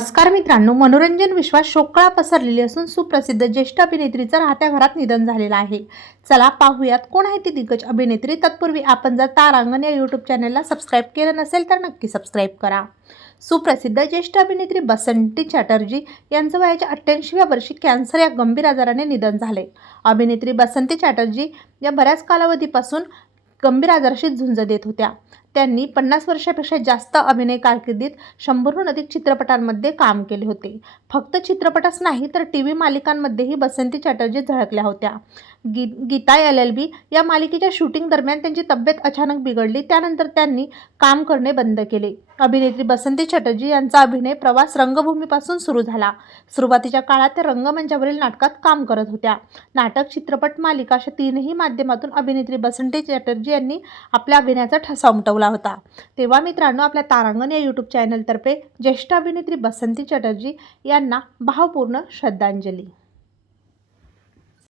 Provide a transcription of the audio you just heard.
नमस्कार मित्रांनो मनोरंजन विश्वास शोकळा पसरलेली असून सुप्रसिद्ध ज्येष्ठ अभिनेत्रीचं राहत्या घरात निधन झालेलं आहे. चला पाहूयात कोण आहे ती दिग्गज अभिनेत्री. तत्पूर्वी आपण जर तारांगण या यूट्यूब चॅनलला सबस्क्राईब केलं नसेल तर नक्की सबस्क्राईब करा. सुप्रसिद्ध ज्येष्ठ अभिनेत्री बसंती चॅटर्जी यांचं वयाच्या अठ्ठ्याऐंशीव्या वर्षी कॅन्सर या गंभीर आजाराने निधन झाले. अभिनेत्री बसंती चॅटर्जी या बऱ्याच कालावधीपासून गंभीर आजाराशी झुंज देत होत्या. त्यांनी पन्नास वर्षापेक्षा जास्त अभिनय कारकिर्दीत शंभरहून अधिक चित्रपटांमध्ये काम केले होते. फक्त चित्रपटच नाही तर टी व्ही मालिकांमध्येही बसंती चॅटर्जी झळकल्या होत्या. गी गीता एल एल बी या मालिकेच्या शूटिंग दरम्यान त्यांची तब्येत अचानक बिघडली त्यानंतर त्यांनी काम करणे बंद केले. अभिनेत्री बसंती चटर्जी यांचा अभिनय प्रवास रंगभूमीपासून सुरू झाला. सुरुवातीच्या काळात त्या रंगमंचावरील नाटकात काम करत होत्या. नाटक चित्रपट मालिका अशा तीनही माध्यमातून अभिनेत्री बसंती चटर्जी यांनी आपल्या अभिनयाचा ठसा उमटवला होता. तेव्हा मित्रांनो आपल्या तारांगण या यूट्यूब चॅनलतर्फे ज्येष्ठ अभिनेत्री बसंती चटर्जी यांना भावपूर्ण श्रद्धांजली.